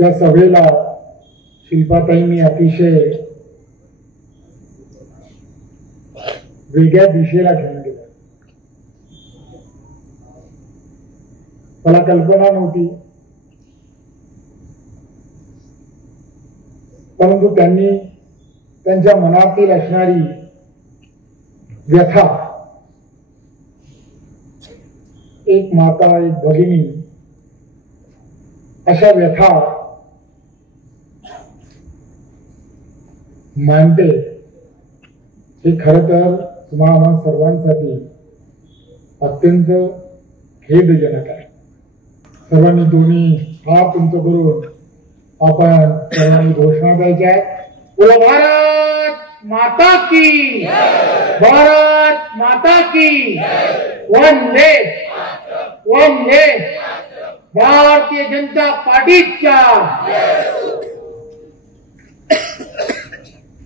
त्या सभेला शिल्पाताईंनी अतिशय वेगळ्या दिशेला घेऊन गेलं. मला कल्पना नव्हती, परंतु त्यांनी त्यांच्या मनातील असणारी व्यथा, एक माता एक भगिनी, अशा व्यथा मांडते, हे खरं तर तुम्हा सर्वांसाठी अत्यंत खेदजनक आहे. सर्वांनी दोन्ही हात उंच करून आपण सर्वांनी घोषणा द्यायच्या आहे. बोला भारत माता की, भारत माता की, वंदे वंदे भारतीय जनता पार्टीच्या.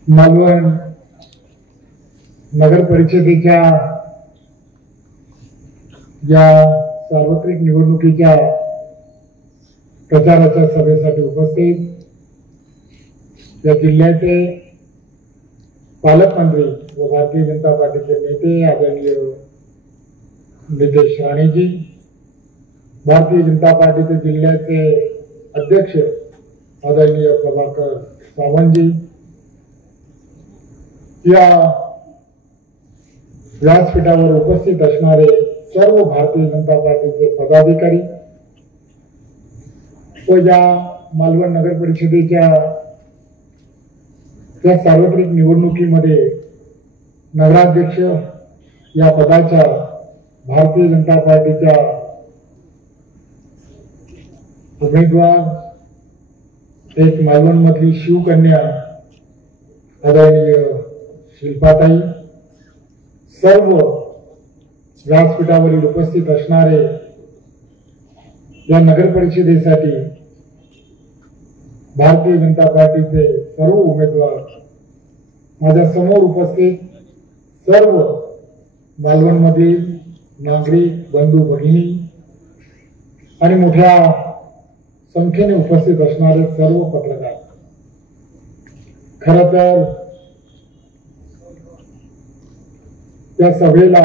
मालवण नगर परिषदेच्या या सार्वत्रिक निवडणुकीच्या प्रचाराच्या सभेसाठी उपस्थित या जिल्ह्याचे पालकमंत्री व भारतीय जनता पार्टीचे नेते आदरणीय नितेश राणेजी, भारतीय जनता पार्टीचे जिल्ह्याचे अध्यक्ष आदरणीय प्रभाकर सावंतजी, या व्यासपीठावर उपस्थित असणारे सर्व भारतीय जनता पार्टीचे पदाधिकारी व या मालवण नगर परिषदेच्या त्या सार्वत्रिक निवडणुकीमध्ये नगराध्यक्ष या पदाच्या भारतीय जनता पार्टीच्या उमेदवार, एक मालवण मधली शिवकन्या आदरणीय शिल्पाताई, सर्व व्यासपीठावरील उपस्थित असणारे या नगर परिषदेसाठी भारतीय जनता पार्टीचे सर्व उमेदवार, माझ्या समोर उपस्थित सर्व मालवणमधील नागरिक बंधू भगिनी आणि मोठ्या संख्येने उपस्थित असणारे सर्व पत्रकार. खरं तर त्या सभेला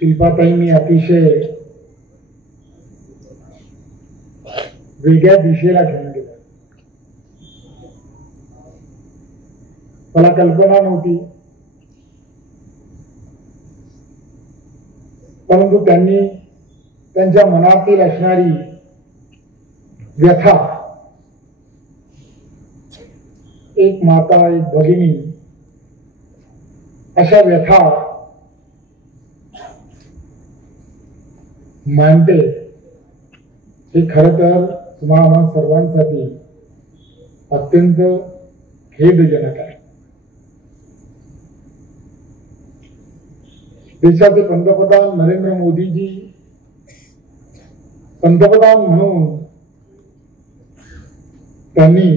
शिल्पाताईंनी अतिशय वेगळ्या दिशेला घेऊन गेलं. मला कल्पना नव्हती, परंतु त्यांनी त्यांच्या मनातील असणारी व्यथा, एक माता एक भगिनी, अशा व्यथा मांडते, हे खरं तर तुम्हा सर्वांसाठी अत्यंत खेदजनक आहे. देशाचे पंतप्रधान नरेंद्र मोदीजी पंतप्रधान म्हणून त्यांनी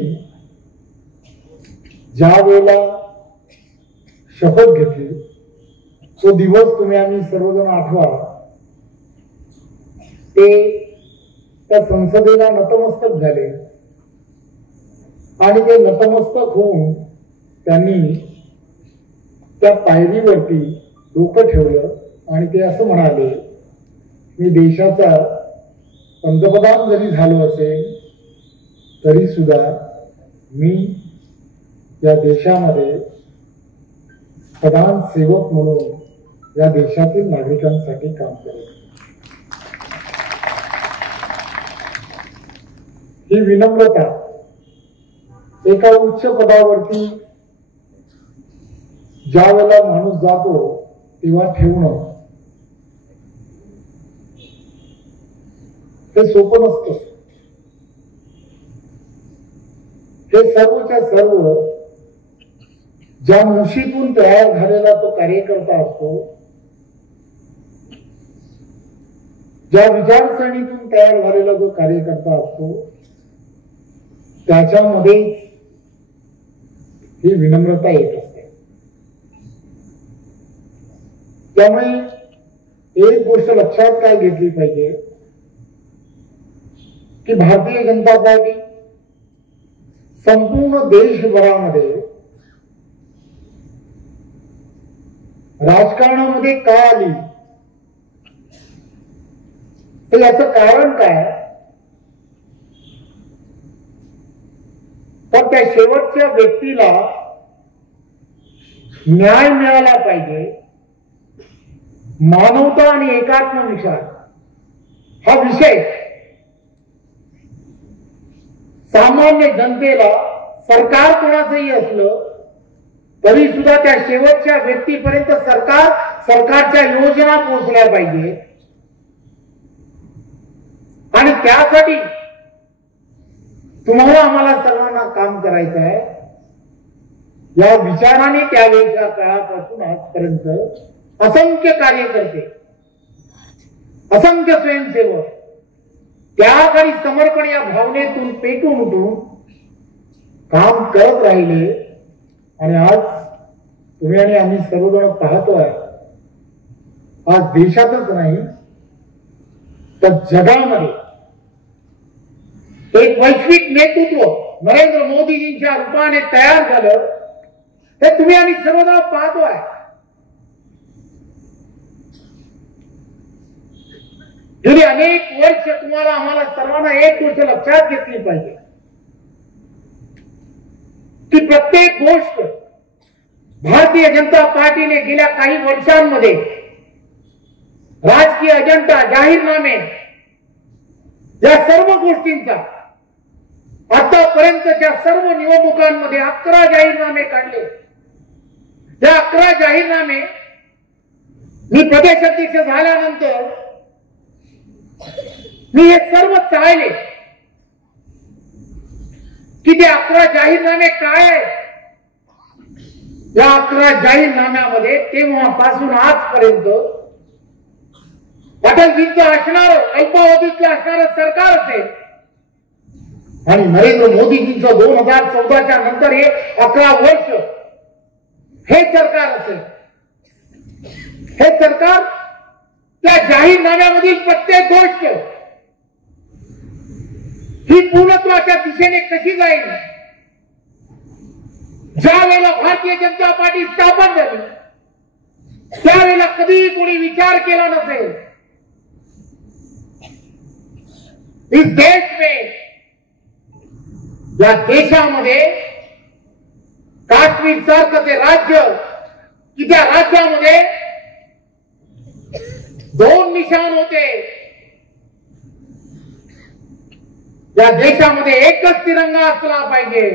ज्या वेळेला शपथ घेतली, तो दिवस तुम्ही आम्ही सर्वजण आठवा. ते त्या संसदेला नतमस्तक झाले आणि ते नतमस्तक होऊन त्यांनी त्या पायरीवरती डोकं ठेवलं आणि ते असं म्हणाले, मी देशाचा पंतप्रधान जरी झालो असेल तरी सुद्धा मी या देशामध्ये प्रधान सेवक म्हणून या देशातील नागरिकांसाठी काम करेल. ही विनम्रता एका उच्च पदावरती ज्या वेळेला माणूस जातो तेव्हा ठेवणं हे सोपं नसतं. हे सर्वच्या सर्व ज्या मुशीतून तयार झालेला तो कार्यकर्ता असतो, ज्या विचारसरणीतून तयार झालेला जो कार्यकर्ता असतो, त्याच्यामध्ये ही विनम्रता येत असते. त्यामुळे एक गोष्ट लक्षात काय घेतली पाहिजे की भारतीय जनता पार्टी संपूर्ण देशभरामध्ये राजकारणामध्ये का आली, तर याचं कारण काय, तर त्या शेवटच्या व्यक्तीला न्याय मिळाला पाहिजे, मानवता आणि एकात्म विचार हा विषय सामान्य जनतेला सरकार कोणाचंही असलं तरी सुद्धा त्या शेवटच्या व्यक्तीपर्यंत सरकारच्या योजना पोहोचल्या पाहिजे. आणि त्यासाठी तुम्हाला आम्हाला सर्वांना काम करायचं आहे. या विचाराने त्यावेळेच्या काळापासून आजपर्यंत असंख्य कार्यकर्ते, असंख्य स्वयंसेवक त्याग आणि समर्पण या भावनेतून पेटून उठून काम करत राहिले. आणि आज तुम्ही आणि आम्ही सर्वजण पाहतोय, आज देशातच नाही तर जगामध्ये एक वैश्विक नेतृत्व नरेंद्र मोदीजींच्या रूपाने तयार झालं, हे तुम्ही आम्ही सर्वजण पाहतोय. गेली अनेक वर्ष तुम्हाला आम्हाला सर्वांना एक गोष्ट लक्षात घेतली पाहिजे की प्रत्येक गोष्ट भारतीय जनता पार्टीने गेल्या काही वर्षांमध्ये राजकीय अजेंडा, जाहीरनामे या सर्व गोष्टींचा आतापर्यंतच्या सर्व निवडणुकांमध्ये 11 जाहीरनामे काढले. या 11 जाहीरनामे मी प्रदेशाध्यक्ष झाल्यानंतर मी हे सर्व चाळले की ते 11 जाहीरनामे काय आहेत. या 11 जाहीरनाम्यामध्ये तेव्हापासून आजपर्यंत अटलजींचं असणारं अल्पावधीतलं असणारं सरकार असेल आणि नरेंद्र मोदीजींचं 2014च्या नंतर हे 11 वर्ष हे सरकार असेल. हे सरकार त्या जाहीरनाम्यामधील प्रत्येक गोष्ट ही पूर्णत्वाच्या दिशेने कशी जाईल. ज्या वेळेला भारतीय जनता पार्टी स्थापन झाली त्यावेळेला कधीही कोणी विचार केला नसेल इस देश में, या देशामध्ये काश्मीर सारखं ते राज्य की त्या राज्यामध्ये 2 निशाण होते. या देशामध्ये एकच तिरंगा असला पाहिजे,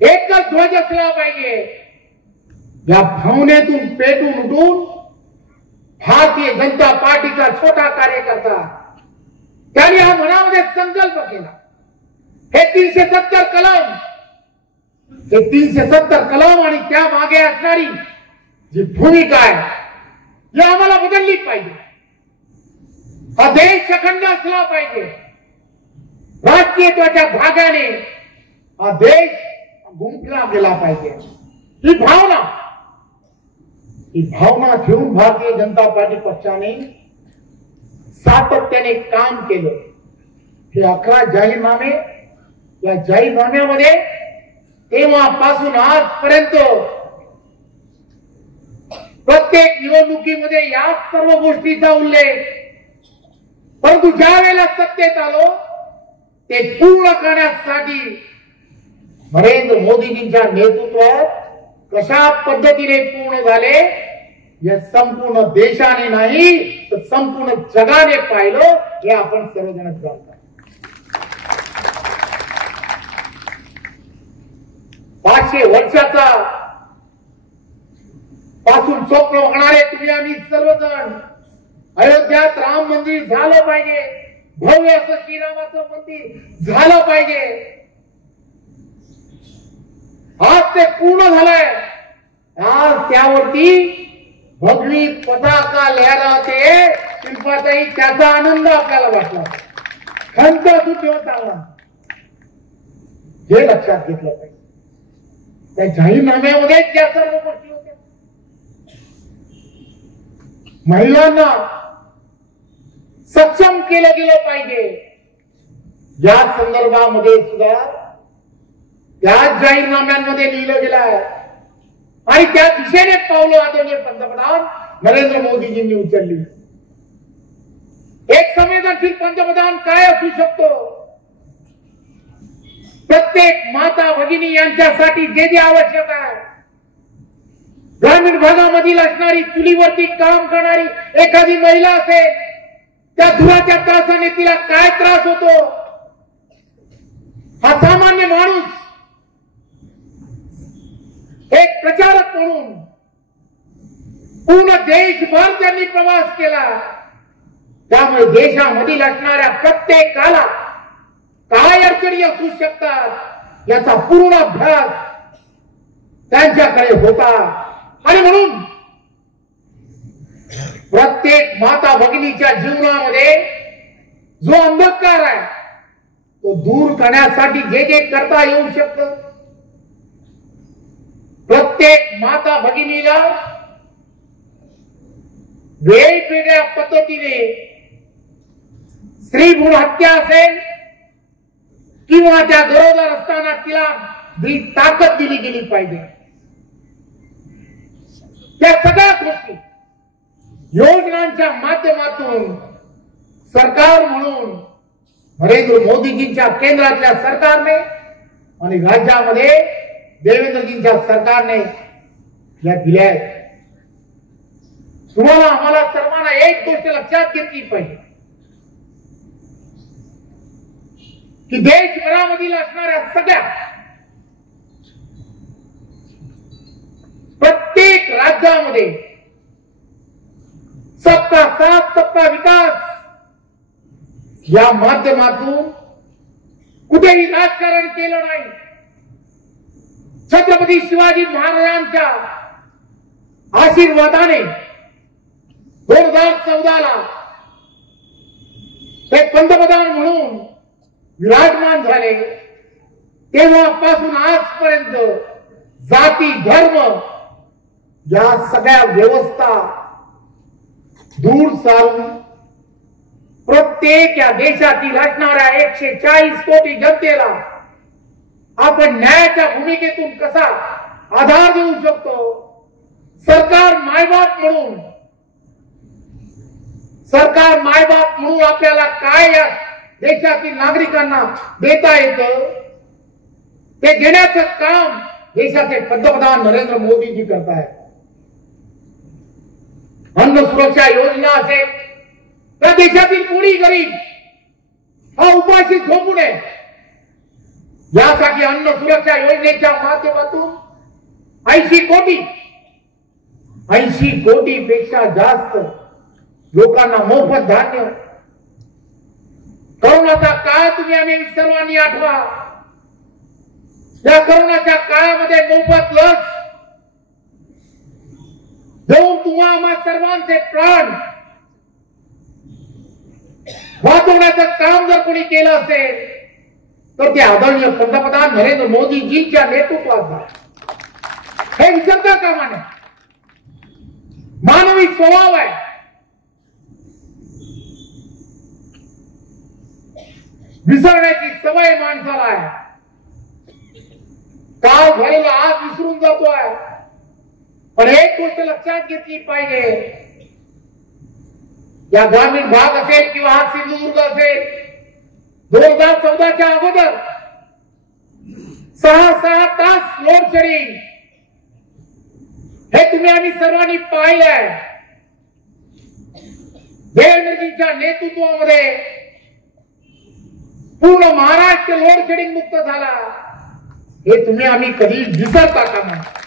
एकच ध्वज असला पाहिजे. या भावनेतून पेटून उठून भारतीय जनता पार्टीचा छोटा कार्यकर्ता त्यांनी हा मनामध्ये संकल्प केला. हे 370 कलम, हे 370 कलम आणि त्या मागे असणारी जी भूमिका आहे ही आम्हाला बदलली पाहिजे. हा देश अखंड असला पाहिजे. राष्ट्रीयत्वाच्या धाग्याने हा देश गुंफला गेला पाहिजे. ही भावना घेऊन भारतीय जनता पार्टी पक्षाने सातत्याने काम केलं. हे 11 जाहीरनामे, या जाहीरनाम्यामध्ये तेव्हापासून आजपर्यंत प्रत्येक निवडणुकीमध्ये या सर्व गोष्टीचा उल्लेख, परंतु ज्या वेळेला सत्तेत आलो ते पूर्ण करण्यासाठी नरेंद्र मोदीजींच्या नेतृत्वात कशा पद्धतीने पूर्ण झाले हे संपूर्ण देशाने नाही तर संपूर्ण जगाने पाहिलं. हे आपण सर्वजण जाणता. 500 वर्षाचा पासून स्वप्न बघणारे तुम्ही आम्ही सर्वजण अयोध्यात राम मंदिर झालं पाहिजे, भव्य असं श्रीरामाचं मंदिर झालं पाहिजे. आज ते पूर्ण झालंय. आज त्यावरती भगवी पताका लहराते शिल्पाताई, त्याचा आनंद आपल्याला वाटला. खंत सुठेवत आला. हे लक्षात घेतलं पाहिजे. त्या जाहीरनाम्यामध्ये त्या सर्व गोष्टी होत्या. महिलांना सक्षम केलं गेलं पाहिजे. या संदर्भामध्ये सुद्धा त्याच जाहीरनाम्यांमध्ये लिहिलं गेलं आहे आणि त्या दिशेने पावलं आदरणीय पंतप्रधान नरेंद्र मोदीजींनी उचलली. एक संवेदनशील पंतप्रधान काय असू शकतो? प्रत्येक माता भगिनी यांच्यासाठी जे जे आवश्यक आहे, ग्रामीण भागामधील असणारी चुलीवरती काम करणारी एखादी महिला असेल, त्या धुराच्या त्रासाने तिला काय त्रास होतो, हा सामान्य माणूस एक प्रचारक म्हणून पूर्ण देशभर त्यांनी प्रवास केला. त्यामुळे देशामधील असणाऱ्या प्रत्येकाला काय अडचणी असू शकतात याचा पूर्ण अभ्यास त्यांच्याकडे होता. आणि म्हणून प्रत्येक माता भगिनीच्या जीवनामध्ये जो अंधकार आहे तो दूर करण्यासाठी जे जे करता येऊ शकतं, प्रत्येक माता भगिनीला वेगवेगळ्या पद्धतीने स्त्री भ्रूण हत्या असेल किंवा त्या गरोदर असताना तिला ताकद दिली गेली पाहिजे. त्या सगळ्या गोष्टी योजनांच्या माध्यमातून सरकार म्हणून नरेंद्र मोदीजींच्या केंद्रातल्या सरकारने आणि राज्यामध्ये देवेंद्रजींच्या सरकारने या दिल्या आहेत. तुम्हाला आम्हाला सर्वांना एक गोष्ट लक्षात घेतली पाहिजे की देशभरामधील असणाऱ्या सगळ्या प्रत्येक राज्यामध्ये सबका साथ सबका विकास या माध्यमातून कुठेही राजकारण केलं नाही. छत्रपती शिवाजी महाराजांच्या आशीर्वादाने 2014ला ते पंतप्रधान म्हणून विराजमान झाले. तेव्हापासून आजपर्यंत जाती धर्म या सगळ्या व्यवस्था दूर सारून प्रत्येक या देशातील असणाऱ्या 140 कोटी जनतेला आपण न्यायाच्या भूमिकेतून कसा आधार देऊ शकतो, सरकार मायबाप म्हणून आपल्याला काय या देशातील नागरिकांना देता येतं ते देण्याचं काम देशाचे पंतप्रधान नरेंद्र मोदीजी करतायत. अन्न सुरक्षा योजना असेल तर देशातील कोणी गरीब हा उपाशी झोपू नये यासाठी अन्न सुरक्षा योजनेच्या माध्यमातून 80 कोटी पेक्षा जास्त लोकांना मोफत धान्य. करोनाचा काळ तुम्ही आम्ही सर्वांनी आठवा. या करोनाच्या काळामध्ये मोफत लस देऊन तुम्हा आम्हा सर्वांचे प्राण वाचवण्याचं काम जर कोणी केलं असेल तर ते आदरणीय पंतप्रधान नरेंद्र मोदीजींच्या नेतृत्वात हे विसरता कामा नये. मानवी स्वभाव आहे. विसरण्याची सवय माणसाला आहे. काळ झालेला आज विसरून जातोय. पण एक गोष्ट लक्षात घेतली पाहिजे, या ग्रामीण भाग असेल किंवा हा सिंधुदुर्ग असेल 2014च्या अगोदर 6 तास लोड शेडिंग हे तुम्ही आम्ही सर्वांनी पाहिलंय. देवेंद्रजींच्या नेतृत्वामध्ये पूर्ण महाराष्ट्र लोड शेडिंग मुक्त झाला. हे तुम्ही आम्ही कधी विसरता कामा नये.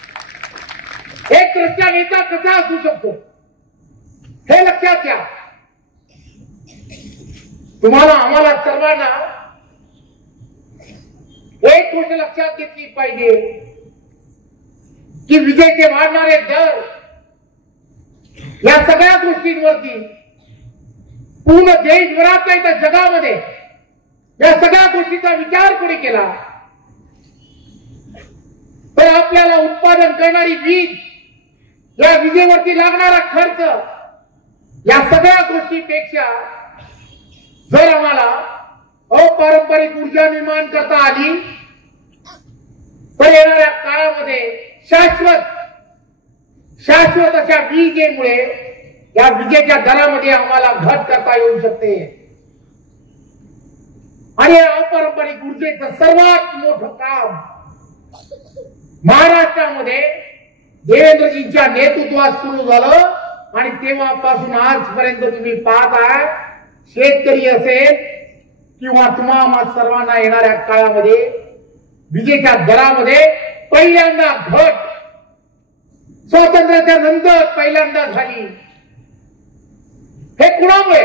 एक रस्त्या नेता कसा असू शकतो हे लक्षात घ्या. तुम्हाला आम्हाला सर्वांना एक गोष्ट लक्षात घेतली पाहिजे की विजेचे वाढणारे दर या सगळ्या गोष्टींवरती पूर्ण देशभरात नाही तर जगामध्ये या सगळ्या गोष्टीचा विचार कोणी केला तर आपल्याला उत्पादन करणारी वीज, या विजेवरती लागणारा खर्च, या सगळ्या गोष्टीपेक्षा जर आम्हाला अपारंपरिक ऊर्जा निर्माण करता आली तर येणाऱ्या काळामध्ये शाश्वत अशा विजेमुळे या विजेच्या दरामध्ये आम्हाला घट करता येऊ शकते आणि अपारंपरिक ऊर्जेचं सर्वात मोठं काम महाराष्ट्रामध्ये देवेंद्रजींच्या नेतृत्वात सुरू झालं आणि तेव्हापासून आजपर्यंत तुम्ही पाहताय शेतकरी असेल किंवा तुम्हा सर्वांना येणाऱ्या काळामध्ये विजेच्या दरामध्ये पहिल्यांदा घट स्वातंत्र्याच्या नंतर पहिल्यांदा झाली। हे कुणामुळे?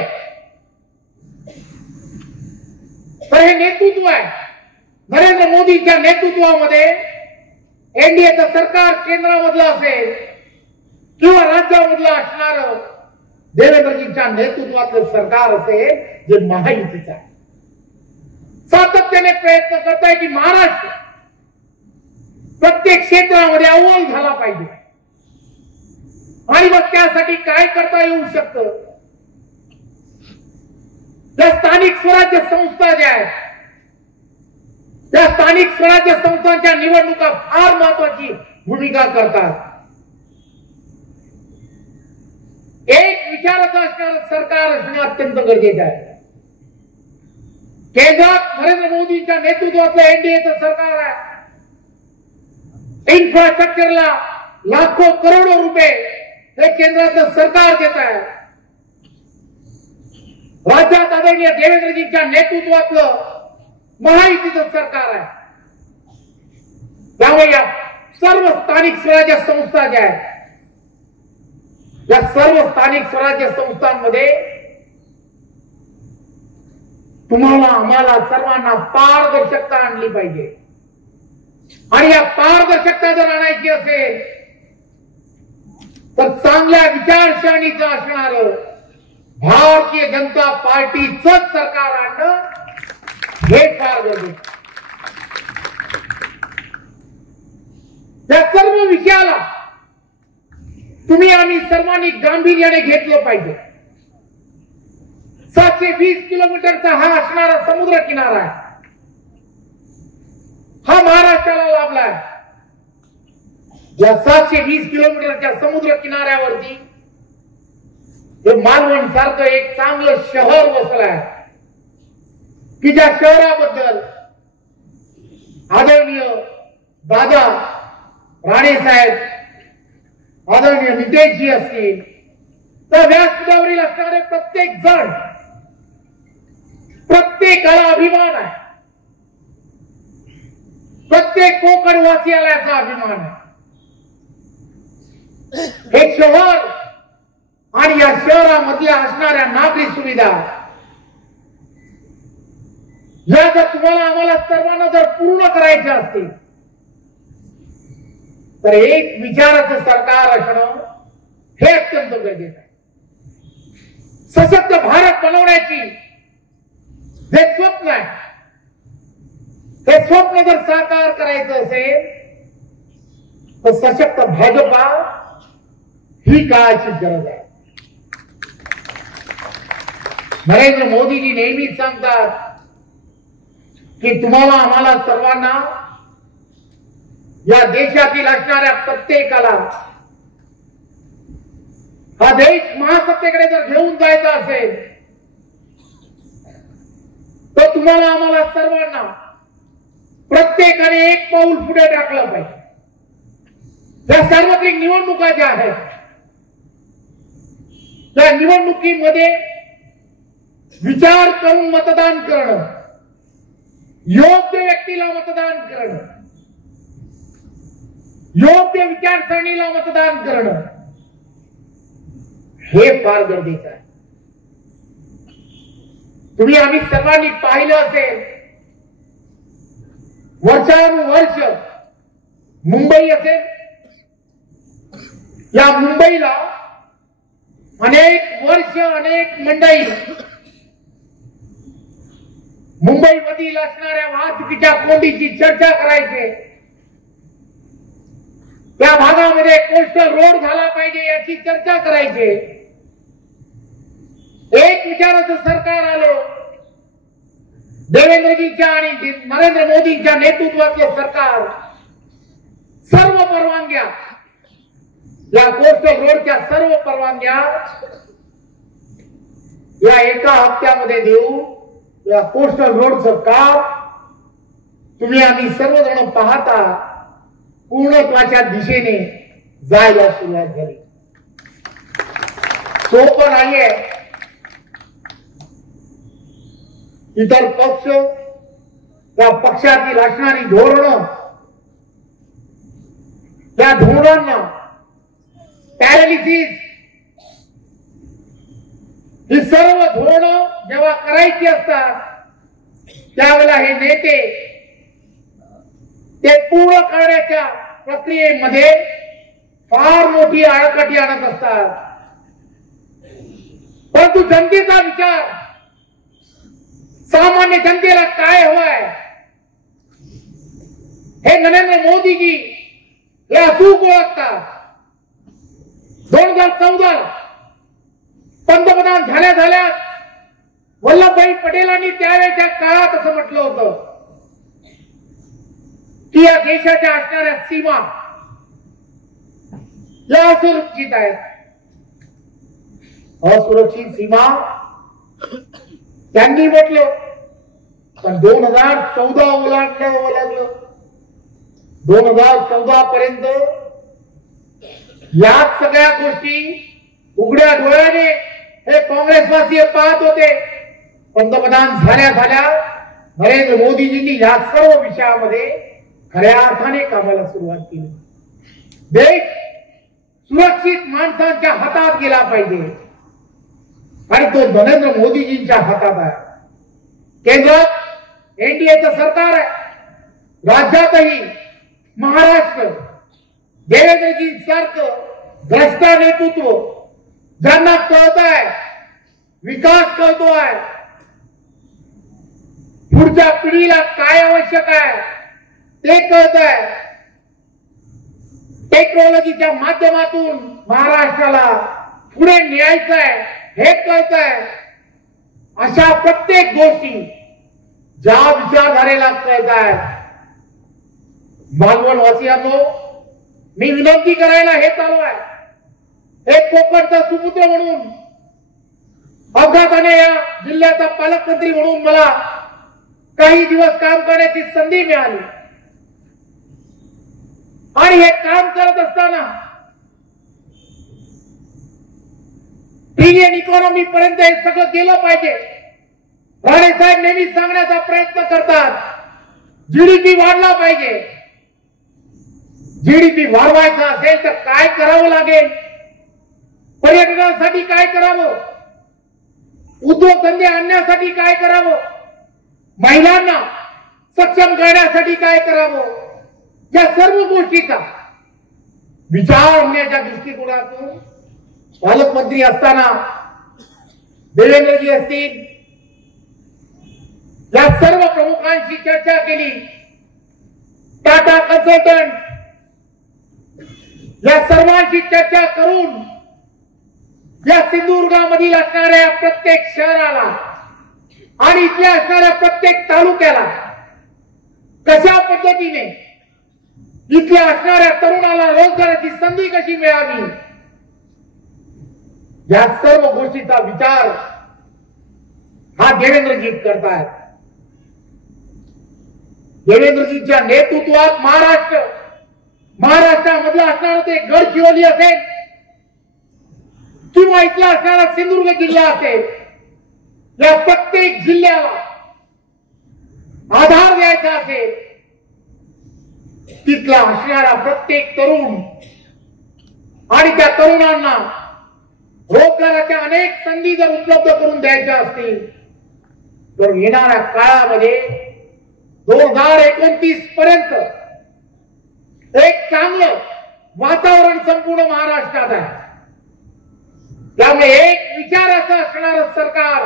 तर हे नेतृत्व आहे नरेंद्र मोदींच्या नेतृत्वामध्ये। एनडीएचं सरकार केंद्रामधलं असेल किंवा राज्यामधलं असणार देवेंद्रजींच्या नेतृत्वातलं सरकार असेल जे महायुतीचं आहे, सातत्याने प्रयत्न करत आहे की महाराष्ट्र प्रत्येक क्षेत्रामध्ये अव्वल झाला पाहिजे आणि मग त्यासाठी काय करता येऊ शकतं? त्या स्थानिक स्वराज्य संस्था ज्या आहेत त्या स्थानिक स्वराज्य संस्थांच्या निवडणुका फार महत्वाची भूमिका करतात। एक विचाराचं असणारं सरकार असणं अत्यंत गरजेचं आहे। केंद्रात नरेंद्र मोदींच्या नेतृत्वातलं एनडीएचं सरकार आहे। इन्फ्रास्ट्रक्चरला लाखो करोडो रुपये हे केंद्राचं सरकार देत आहे। राज्यात आदरणीय देवेंद्रजींच्या नेतृत्वातलं महायुतीचं सरकार आहे। त्यामुळे या सर्व स्थानिक स्वराज्य संस्था ज्या आहेत या सर्व स्थानिक स्वराज्य संस्थांमध्ये तुम्हाला आम्हाला सर्वांना पारदर्शकता आणली पाहिजे आणि या पारदर्शकता जर आणायची असेल तर चांगल्या विचारसरणीचं असणारं भारतीय जनता पार्टीचं सरकार आणणं हे फार गरजेचं। या सर्व विषयाला तुम्ही आम्ही सर्वांनी गांभीर्याने घेतलं पाहिजे। 720 किलोमीटरचा हा असणारा समुद्र किनारा आहे, हा महाराष्ट्राला लाभला आहे। या 720 किलोमीटरच्या समुद्र किनाऱ्यावरती हे मालवण सारखं एक चांगलं शहर वसलं आहे की ज्या शहराबद्दल आदरणीय दादा राणे साहेब आदरणीय नितेशजी असतील तर व्यासपीठावरील असणारे प्रत्येक जण प्रत्येकाला अभिमान आहे, प्रत्येक कोकणवासियाला याचा अभिमान आहे। हे शहर आणि या शहरामधल्या असणाऱ्या नागरी सुविधा या जर तुम्हाला आम्हाला सर्वांना जर पूर्ण करायच्या असतील तर एक विचाराचं सरकार असणं हे अत्यंत गरजेचं आहे। सशक्त भारत बनवण्याची जे स्वप्न आहे हे स्वप्न जर साकार करायचं असेल तर सशक्त भाजपा ही काळाची गरज आहे। नरेंद्र मोदीजी नेहमीच सांगतात की तुम्हाला आम्हाला सर्वांना या देशातील असणाऱ्या प्रत्येकाला हा देश महासत्तेकडे जर घेऊन जायचा असेल तर तुम्हाला आम्हाला सर्वांना प्रत्येकाने एक पाऊल पुढे टाकलं पाहिजे। या सार्वत्रिक निवडणुका ज्या आहेत त्या निवडणुकीमध्ये विचार करून मतदान करणं, योग्य व्यक्तीला मतदान करणं, योग्य विचारसरणीला मतदान करणं हे फार गरजेचं आहे। तुम्ही आम्ही सर्वांनी पाहिलं असेल वर्षानुवर्ष मुंबई असेल या मुंबईला अनेक वर्ष अनेक मंडळी मुंबईमधील असणाऱ्या वाहतुकीच्या कोंडीची चर्चा करायचे, त्या भागामध्ये कोस्टल रोड झाला पाहिजे याची चर्चा करायचे। एक विचाराचं सरकार आलं देवेंद्रजींच्या आणि नरेंद्र मोदींच्या नेतृत्वातलं सरकार सर्व परवानग्या, या कोस्टल रोडच्या सर्व परवानग्या या एका हप्त्यामध्ये देऊ. या कोस्टल रोडचं काम तुम्ही आम्ही सर्वजण पाहता पूर्णत्वाच्या दिशेने जायला सुरुवात झाली. सोपं नाहीये. इतर पक्ष, त्या पक्षातील असणारी धोरणं, त्या धोरणांना पॅरालिसिस, ही सर्व धोरणं जेव्हा करायची असतात त्यावेळेला हे नेते ते पूर्ण करण्याच्या प्रक्रियेमध्ये फार मोठी आळकाठी आणत असतात. परंतु जनतेचा विचार, सामान्य जनतेला काय हवंय हे नरेंद्र मोदीजी हे अचूक ओळखतात. 2014 पंतप्रधान झाल्या वल्लभभाई पटेलांनी त्यावेळेच्या काळात असं म्हटलं होतं की या देशाच्या असणाऱ्या सीमा या असुरक्षित आहेत. असुरक्षित सीमा त्यांनी म्हटलं, पण 2014 ओलांडलं 2014 पर्यंत याच सगळ्या गोष्टी उघड्या डोळ्याने हे काँग्रेसवासी पाहत होते. पंतप्रधान झाल्या नरेंद्र मोदीजींनी या सर्व विषयामध्ये खऱ्या अर्थाने कामाला सुरुवात केली. देश सुरक्षित माणसांच्या हातात गेला पाहिजे आणि तो नरेंद्र मोदीजींच्या हातात आहे. केंद्रात एनडीएचं सरकार आहे, राज्यातही महाराष्ट्र देवेंद्रजी सारखं भ्रष्ट नेतृत्व, ज्यांना कळत आहे विकास कळतोय, पुढच्या पिढीला काय आवश्यक आहे ते कळत आहे, टेक्नॉलॉजीच्या माध्यमातून महाराष्ट्राला पुढे न्यायचं आहे हे कळत आहे. अशा प्रत्येक गोष्टी ज्या विचारधारेला कळत आहेत. मालवणवासियांनो, मी विनंती करायला हे चालू आहे, एक कोकणचा सुपुत्र म्हणून, अपघाताने या जिल्ह्याचा पालकमंत्री म्हणून मला काही दिवस काम करण्याची संधी मिळाली आणि हे काम करत असताना इंडियन इकॉनॉमी पर्यंत हे सगळं गेलं पाहिजे. राणे साहेब नेहमी सांगण्याचा प्रयत्न करतात, जीडीपी वाढला पाहिजे. जीडीपी वाढवायचा असेल तर काय करावं लागेल, पर्यटनासाठी काय करावं, उद्योगधंदे आणण्यासाठी काय करावं, महिलांना सक्षम करण्यासाठी काय करावं, या सर्व गोष्टीचा विचार होण्याच्या दृष्टिकोनातून पालकमंत्री असताना देवेंद्रजी असतील या सर्व प्रमुखांशी चर्चा केली. टाटा कन्सल्टंट या सर्वांशी चर्चा करून या सिंधुदुर्गामधील असणाऱ्या प्रत्येक शहराला आणि इथल्या असणाऱ्या प्रत्येक तालुक्याला कशा पद्धतीने इथल्या असणाऱ्या तरुणाला रोजगाराची संधी कशी मिळावी, या सर्व गोष्टीचा विचार हा देवेंद्रजी करतायत. देवेंद्रजींच्या नेतृत्वात महाराष्ट्रामधला असणारा ते गडचिरोली असेल किंवा इथला असणारा सिंधुदुर्ग जिल्हा असेल, या प्रत्येक जिल्ह्याला आधार द्यायचा असेल, तिथला असणारा प्रत्येक तरुण आणि त्या तरुणांना रोजगाराच्या अनेक संधी जर उपलब्ध करून द्यायच्या असतील तर येणाऱ्या काळामध्ये 2029 पर्यंत एक चांगलं वातावरण संपूर्ण महाराष्ट्रात आहे. त्यामुळे एक विचाराचं असणारं सरकार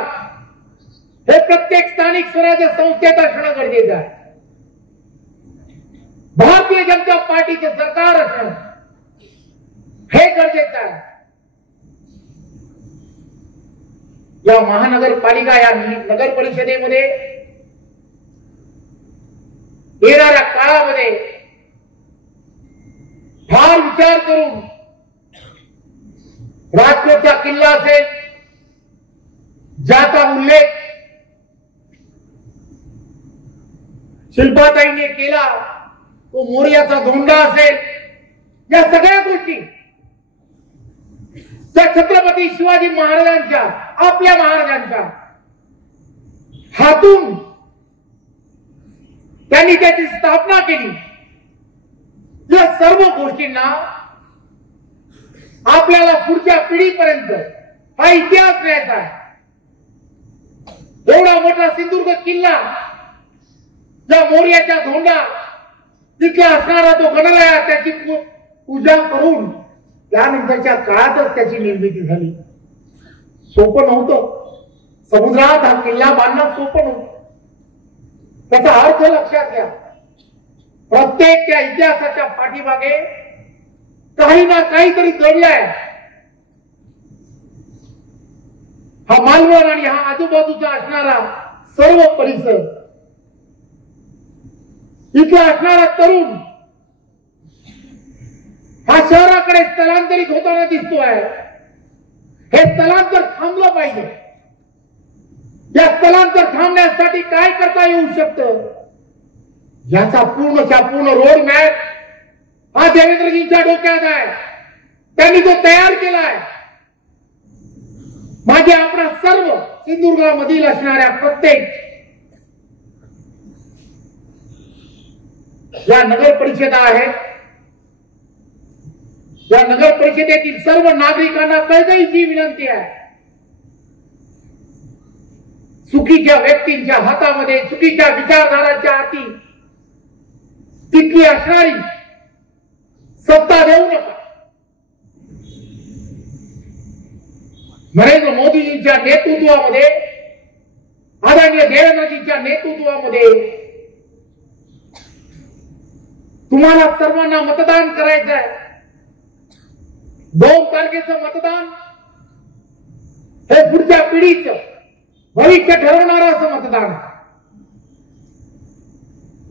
हे प्रत्येक स्थानिक स्वराज्य संस्थेत असणं गरजेचं आहे. भारतीय जनता पार्टीचे सरकार असणं हे गरजेचं आहे. या महानगरपालिका या नगर परिषदेमध्ये येणाऱ्या काळामध्ये फार विचार करून राजकोटचा किल्ला असेल ज्याचा उल्लेख शिल्पाताईने केला, तो मोर्याचा धोंडा असेल, या सगळ्या गोष्टी त्या छत्रपती शिवाजी महाराजांच्या, आपल्या महाराजांच्या हातून त्यांनी त्याची स्थापना केली. या सर्व गोष्टींना आपल्याला पुढच्या पिढीपर्यंत हा इतिहास न्यायचा आहे. एवढा मोठा सिंधुदुर्ग किल्ला, ज्या मोर्याच्या धोंडा, तिथला असणारा तो गणराया, त्याची पूजा करून त्यानंतरच्या काळातच त्याची निर्मिती झाली. सोपं नव्हतं. समुद्रात हा किल्ला बांधणं सोपं नव्हतं. त्याचा अर्थ लक्षात घ्या. प्रत्येक त्या इतिहासाच्या पाठीमागे काही ना काहीतरी दडलंय. हा मालवण आणि हा आजूबाजूचा असणारा सर्व परिसर, इथला असणारा तरुण हा शहराकडे स्थलांतरित होताना दिसतोय. हे स्थलांतर थांबलं पाहिजे. या स्थलांतर थांबण्यासाठी काय करता येऊ शकतं, याचा पूर्णच्या पूर्ण रोड मॅप हा देवेंद्रजींच्या डोक्यात आहे. त्यांनी तो तयार केलाय. माझे आपणा सर्व सिंधुदुर्गामधील असणाऱ्या प्रत्येक या नगर परिषदा आहेत, या नगर परिषदेतील सर्व नागरिकांना कळकळीची विनंती आहे. चुकीच्या व्यक्तींच्या हातामध्ये, चुकीच्या विचारधारांच्या हाती तिथली असणारी सत्ता देऊ नका. नरेंद्र मोदीजींच्या नेतृत्वामध्ये, आदरणीय देवेंद्रजींच्या नेतृत्वामध्ये तुम्हाला सर्वांना मतदान करायचं आहे. 2 तारखेचं मतदान हे पुढच्या पिढीचं भविष्य ठरवणारं असं मतदान.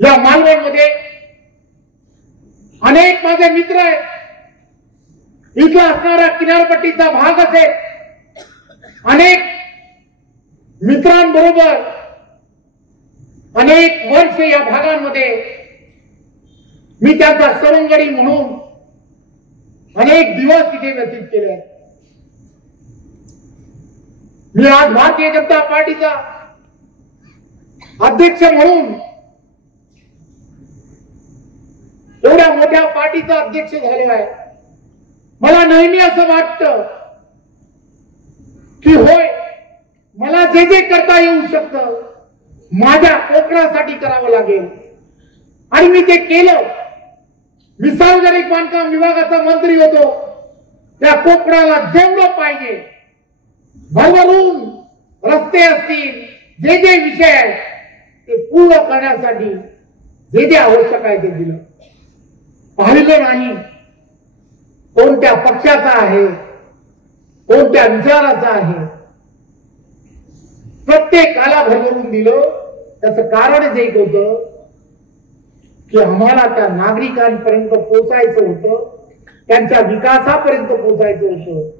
या मालवणमध्ये अनेक माझे मित्र आहेत. इथला असणारा किनारपट्टीचा भाग असेल, अनेक मित्रांबरोबर अनेक वर्ष या भागांमध्ये मी त्यांचा सवंगडी म्हणून अनेक दिवस इथे व्यतीत केले. मी आज भारतीय जनता पार्टीचा अध्यक्ष म्हणून, एवढ्या मोठ्या पार्टीचा अध्यक्ष झालो आहे. मला नेहमी असं वाटतं की होय, मला जे जे करता येऊ शकतं माझ्या कोकणासाठी करावं लागेल, आणि मी ते केलं. मी सार्वजनिक बांधकाम विभागाचा मंत्री होतो. त्या कोकणाला जेवढं पाहिजे, भरभरून रस्ते असतील, जे जे विषय आहेत ते पूर्ण करण्यासाठी जे जे आवश्यक आहे ते दिलं. पाहिलं नाही कोणत्या पक्षाचा आहे, कोणत्या विचाराचा आहे, प्रत्येकाला भरभरून दिलं. त्याचं कारणच एक होतं की आम्हाला त्या नागरिकांपर्यंत पोहोचायचं होतं, त्यांच्या विकासापर्यंत पोहोचायचं होतं,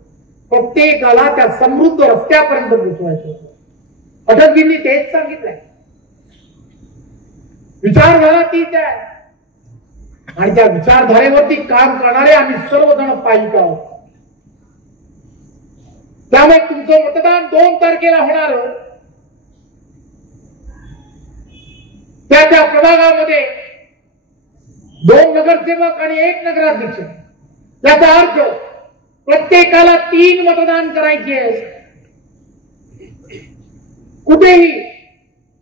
प्रत्येकाला त्या समृद्ध रस्त्यापर्यंत पोहोचवायचं होतं. अटलजींनी तेच सांगितलंय. विचारधारा तीच आहे, आणि त्या विचारधारेवरती काम करणारे आम्ही सर्वजण पाहिजे आहोत. त्यामुळे तुमचं मतदान 2 तारखेला होणार. त्या प्रभागामध्ये 2 नगरसेवक आणि 1 नगराध्यक्ष. याचा अर्थ प्रत्येकाला 3 मतदान करायचे. कुठेही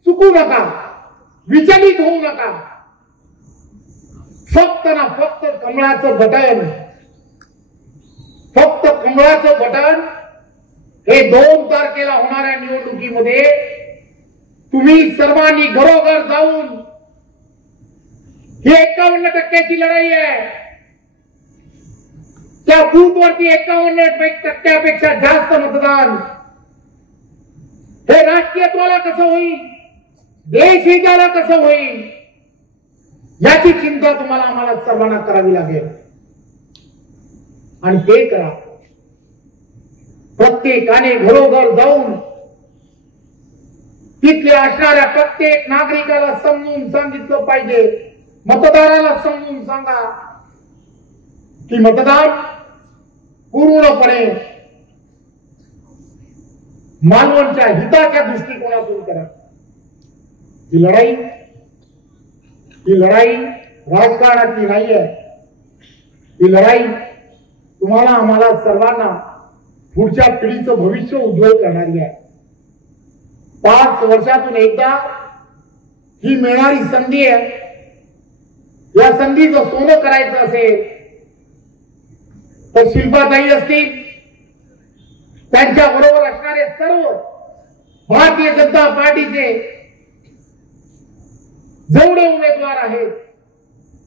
चुकू नका, विचलित होऊ नका. फक्त ना फक्त कमळाचं बटन, फक्त कमळाचं बटन हे 2 तारखेला होणाऱ्या निवडणुकीमध्ये तुम्ही सर्वांनी घरोघर जाऊन, ही 51% लढाई आहे. त्या बूथवरती 51% जास्त मतदान. हे राष्ट्रीयत्वाला कसं होईल, देशहिताला कसं होईल, याची चिंता तुम्हाला आम्हाला सर्वांना करावी लागेल. आणि ते करा. प्रत्येकाने घरोघर जाऊन तिथले असणाऱ्या प्रत्येक नागरिकाला समजून सांगितलं पाहिजे, मतदाराला समजून सांगा की मतदान पूर्णपणे मानवांच्या हिताच्या दृष्टिकोनातून करा. ही लढाई राजकारणाची नाही आहे. ही लढाई तुम्हाला आम्हाला सर्वांना पुढच्या पिढीचं भविष्य उज्ज्वल करणारी आहे. 5 वर्षातून एकदा ही मिळणारी संधी आहे. या संधीचं सोनं करायचं असेल तर शिल्पाताई असतील, त्यांच्या बरोबर असणारे सर्व भारतीय जनता पार्टीचे जेवढे उमेदवार आहेत,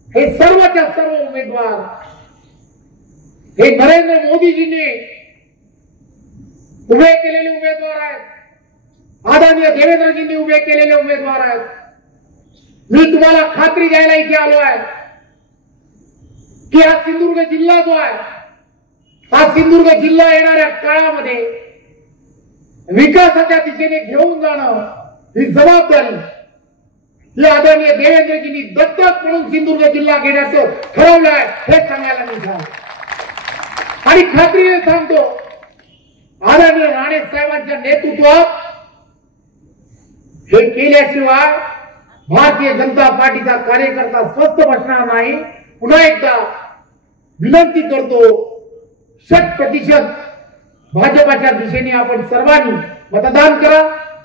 हे सर्वच्या सर्व उमेदवार हे नरेंद्र मोदीजींनी उभे केलेले उमेदवार आहेत. आदरणीय देवेंद्रजींनी उभे केलेले उमेदवार आहेत. मी तुम्हाला खात्री द्यायला इथे आलो आहे की हा सिंधुदुर्ग जिल्हा जो आहे, हा सिंधुदुर्ग जिल्हा येणाऱ्या काळामध्ये विकासाच्या दिशेने घेऊन जाणं ही जबाबदारी ही आदरणीय देवेंद्रजींनी दत्तक म्हणून सिंधुदुर्ग जिल्हा घेण्याचं ठरवलं आहे, हे सांगायला मी सांगतो. आणि खात्रीने सांगतो, आदरणीय राणे साहेबांच्या नेतृत्वात हे केल्याशिवाय भारतीय जनता पार्टीचा कार्यकर्ता स्वस्थ बसणार नाही. पुन्हा एकदा विनंती करतो, 100% भाजपाच्या दिशेने आपण सर्वांनी मतदान करा.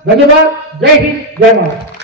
धन्यवाद. जय हिंद, जय महाराष्ट्र.